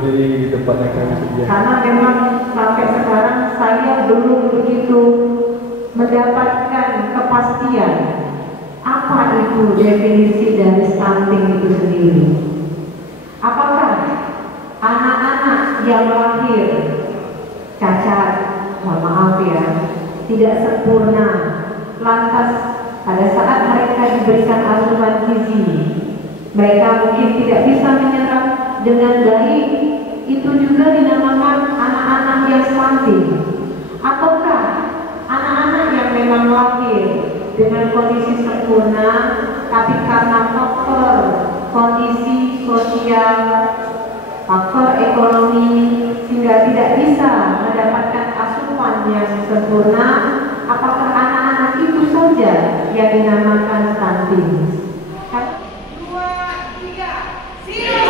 berdiri di tempatnya kami sedia. Karena memang sampai sekarang saya belum begitu mendapatkan kepastian apa itu definisi dari stunting itu sendiri. Apakah anak-anak yang lahir cacat, mohon maaf ya, tidak sempurna, lantas pada saat mereka diberikan asupan gizi, mereka mungkin tidak bisa menyerap dengan baik, itu juga dinamakan anak-anak yang stunting? Ataukah anak-anak yang memang lahir dengan kondisi sempurna, tapi karena faktor kondisi sosial, faktor ekonomi, sehingga tidak bisa mendapatkan asupan yang sempurna, apakah anak-anak itu saja yang dinamakan stunting? 2, 3,